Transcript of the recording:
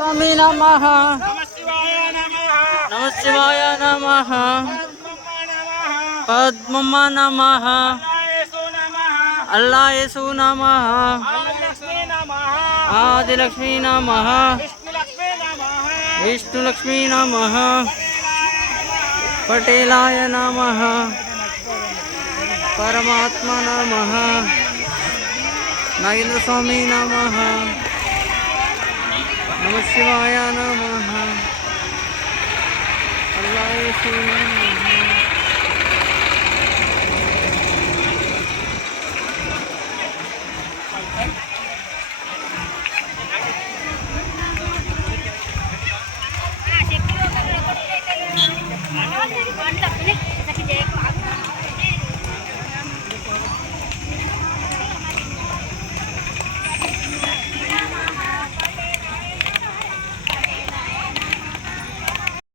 स्वामी नमः नमः शिवाय नमः नमः शिवाय नमः पद्मम्मा पद्मम्मा नमः येसु नमः अल्लाह येसु नमः आदिलक्ष्मी नमः आदिलक्ष्मी नमः विष्णुलक्ष्मी नमः विष्णुलक्ष्मी नमः पटेलाय नमः परमात्मा नमः नागेंद्र स्वामी नमः नमः शिवाय नमः अल्लाह येसु नमः